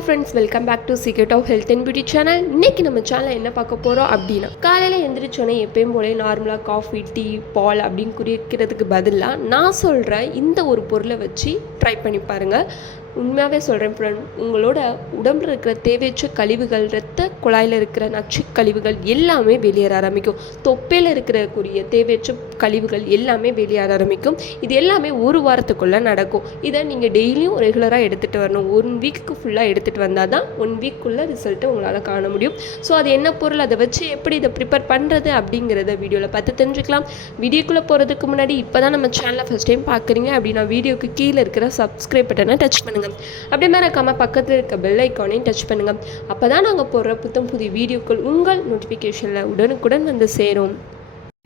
Friends welcome back to secret of health and beauty channel இன்னைக்கு நம்ம channel என்ன பார்க்க போகிறோம் அப்படின்னா காலையில் எந்திரிச்சோன்னே எப்பயும் போல நார்மலாக காஃபி டீ பால் அப்படின்னு குடிக்கிறதுக்கு பதிலாக நான் சொல்கிற இந்த ஒரு பொருளை வச்சு ட்ரை பண்ணி பாருங்கள் உண்மையாகவே சொல்கிறேன் ஃப்ரெண்ட் உங்களோட உடம்புல இருக்கிற தேவையற்ற கழிவுகள் ரத்த குழாயில் இருக்கிற நச்சு கழிவுகள் எல்லாமே வெளியேற ஆரம்பிக்கும். தொப்பையில் இருக்கிறக்கூடிய தேவையற்ற கழிவுகள் எல்லாமே வெளியேற ஆரம்பிக்கும். இது எல்லாமே ஒரு வாரத்துக்குள்ளே நடக்கும். இதை நீங்கள் டெய்லியும் ரெகுலராக எடுத்துகிட்டு வரணும். ஒன் வீக்குக்கு ஃபுல்லாக எடுத்துகிட்டு வந்தால் தான் ஒன் வீக்குள்ளே ரிசல்ட்டை உங்களால் காண முடியும். ஸோ அது என்ன பொருள்? அதை வச்சு எப்படி இதை ப்ரிப்பேர் பண்ணுறது அப்படிங்கிறத வீடியோவில் பார்த்து தெரிஞ்சுக்கலாம். வீடியோக்குள்ளே போகிறதுக்கு முன்னாடி இப்போ தான் நம்ம சேனலை ஃபஸ்ட் டைம் பார்க்குறீங்க அப்படின்னா வீடியோக்கு கீழே இருக்கிற சப்ஸ்கிரைப் பட்டனை டச் பண்ணுங்கள் அப்படியே மறக்காமல் பக்கத்தில் இருக்க பெல் ஐக்கானையும் டச் பண்ணுங்கள் அப்போ தான் நாங்கள் போடுற புத்தம் புது வீடியோக்கள் உங்கள் நோட்டிஃபிகேஷனில் உடனுக்குடன் வந்து சேரும்.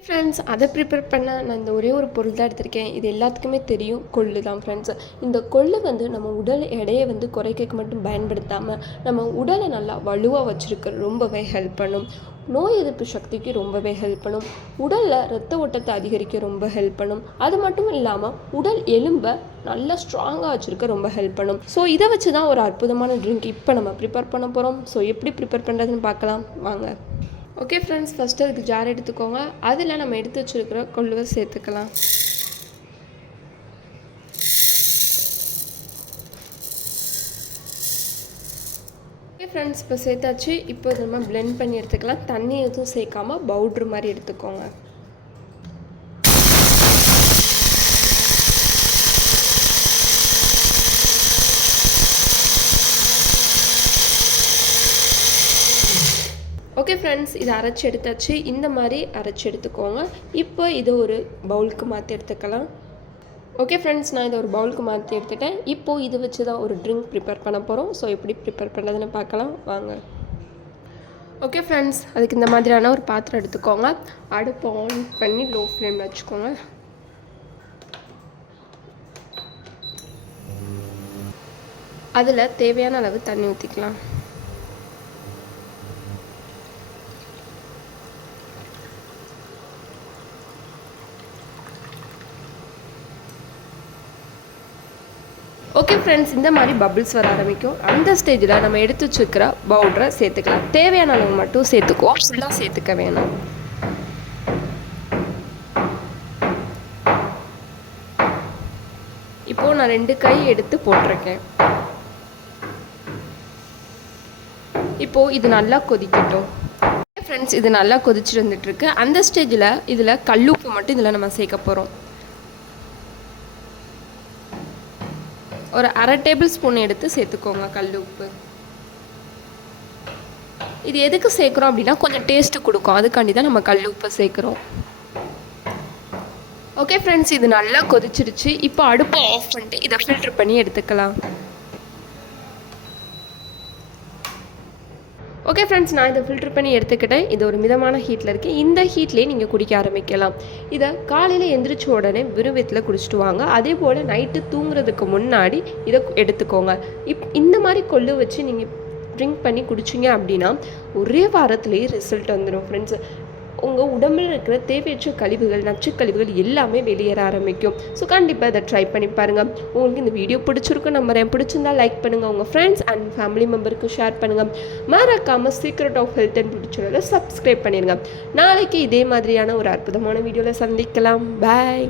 ஃப்ரெண்ட்ஸ் அதை ப்ரிப்பேர் பண்ண நான் இந்த ஒரே ஒரு பொருள் தான் எடுத்திருக்கேன். இது எல்லாத்துக்குமே தெரியும். கொள்ளு தான் ஃப்ரெண்ட்ஸ் இந்த கொள்ளு வந்து நம்ம உடல் எடையை வந்து குறைக்க மட்டும் பயன்படுத்தாமல் நம்ம உடலை நல்லா வலுவாக வச்சுருக்க ரொம்பவே ஹெல்ப் பண்ணும். நோய் எதிர்ப்பு சக்திக்கு ரொம்பவே ஹெல்ப் பண்ணும். உடலில் ரத்த ஓட்டத்தை அதிகரிக்க ரொம்ப ஹெல்ப் பண்ணும். அது மட்டும் இல்லாமல் உடல் எலும்பை நல்லா ஸ்ட்ராங்காக வச்சுருக்க ரொம்ப ஹெல்ப் பண்ணும். ஸோ இதை வச்சு தான் ஒரு அற்புதமான ட்ரிங்க் இப்போ நம்ம ப்ரிப்பேர் பண்ண போகிறோம் ஸோ எப்படி ப்ரிப்பேர் பண்ணுறதுன்னு பார்க்கலாம். வாங்க. ஓகே ஃப்ரெண்ட்ஸ் ஃபஸ்ட்டு அதுக்கு ஜார் எடுத்துக்கோங்க. அதில் நம்ம எடுத்து வச்சுருக்கிற கொள்ளுவை சேர்த்துக்கலாம். ஓகே ஃப்ரெண்ட்ஸ் இப்போ சேர்த்தாச்சு. இப்போ நம்ம பிளெண்ட் பண்ணி எடுத்துக்கலாம். தண்ணி எதுவும் சேர்க்காம பவுட்ரு மாதிரி எடுத்துக்கோங்க. ஓகே ஃப்ரெண்ட்ஸ் இதை அரைச்சி எடுத்தாச்சு. இந்த மாதிரி அரைச்சி எடுத்துக்கோங்க. இப்போ இதை ஒரு பவுலுக்கு மாற்றி எடுத்துக்கலாம். ஓகே ஃப்ரெண்ட்ஸ் நான் இதை ஒரு பவுலுக்கு மாற்றி எடுத்துட்டேன். இப்போது இதை வச்சு தான் ஒரு ட்ரிங்க் ப்ரிப்பேர் பண்ண போகிறோம் ஸோ எப்படி ப்ரிப்பேர் பண்ணுறதுன்னு பார்க்கலாம். வாங்க. ஓகே ஃப்ரெண்ட்ஸ் அதுக்கு இந்த மாதிரியான ஒரு பாத்திரம் எடுத்துக்கோங்க. அடுப்பை ஆன் பண்ணி லோ ஃப்ளேமில் வச்சுக்கோங்க. அதில் தேவையான அளவு தண்ணி ஊற்றிக்கலாம் ஓகே ஃப்ரெண்ட்ஸ் இந்த மாதிரி பபிள்ஸ் வர ஆரம்பிக்கும். அந்த ஸ்டேஜில் நம்ம எடுத்து வச்சுக்கிற பவுடரை சேர்த்துக்கலாம். தேவையான அளவு மட்டும் சேர்த்துக்குவோம். ஃபுல்லாக சேர்த்துக்க வேணாம். இப்போது நான் ரெண்டு கை எடுத்து போட்டிருக்கேன். இப்போது இது நல்லா கொதிக்கட்டும். ஃப்ரெண்ட்ஸ் இது நல்லா கொதிச்சுட்டு வந்துட்டுருக்கு அந்த ஸ்டேஜில் இதில் கல்லுப்பு மட்டும் இதில் நம்ம சேர்க்க போகிறோம் ஒரு அரை டேபிள் ஸ்பூன் எடுத்து சேர்த்துக்கோங்க கல் உப்பு. இது எதுக்கு சேர்க்குறோம் அப்படின்னா கொஞ்சம் டேஸ்ட்டு கொடுக்கும். அதுக்காண்டி தான் நம்ம கல் உப்பை சேர்க்குறோம். ஓகே ஃப்ரெண்ட்ஸ் இது நல்லா கொதிச்சிருச்சு. இப்போ அடுப்பை ஆஃப் பண்ணிட்டு இதை ஃபில்டர் பண்ணி எடுத்துக்கலாம். ஓகே ஃப்ரெண்ட்ஸ் நான் இதை ஃபில்டர் பண்ணி எடுத்துக்கிட்டேன். இது ஒரு மிதமான ஹீட்டில் இருக்குது இந்த ஹீட்லேயே நீங்கள் குடிக்க ஆரம்பிக்கலாம். இதை காலையில் எந்திரிச்ச உடனே விருவத்தில் குடிச்சிட்டு வாங்க. அதே போல் நைட்டு தூங்குறதுக்கு முன்னாடி இதை எடுத்துக்கோங்க. இப் இந்த மாதிரி கொள்ளு வச்சு நீங்கள் ட்ரிங்க் பண்ணி குடிச்சிங்க அப்படின்னா ஒரே வாரத்துலேயே ரிசல்ட் வந்துடும் ஃப்ரெண்ட்ஸ் உங்கள் உடம்பில் இருக்கிற தேவையற்ற கழிவுகள் நச்சுக்கழிவுகள் எல்லாமே வெளியேற ஆரம்பிக்கும். ஸோ கண்டிப்பாக இதை ட்ரை பண்ணி பாருங்கள் உங்களுக்கு இந்த வீடியோ பிடிச்சிருக்கும் நம்புறேன். பிடிச்சிருந்தா லைக் பண்ணுங்கள் உங்கள் ஃப்ரெண்ட்ஸ் அண்ட் ஃபேமிலி மெம்பருக்கு ஷேர் பண்ணுங்கள் மறக்காமல் சீக்ரெட் ஆஃப் ஹெல்த் அண்ட் பிடிச்சதில் சப்ஸ்கிரைப் பண்ணிடுங்க நாளைக்கு இதே மாதிரியான ஒரு அற்புதமான வீடியோவில் சந்திக்கலாம். பாய்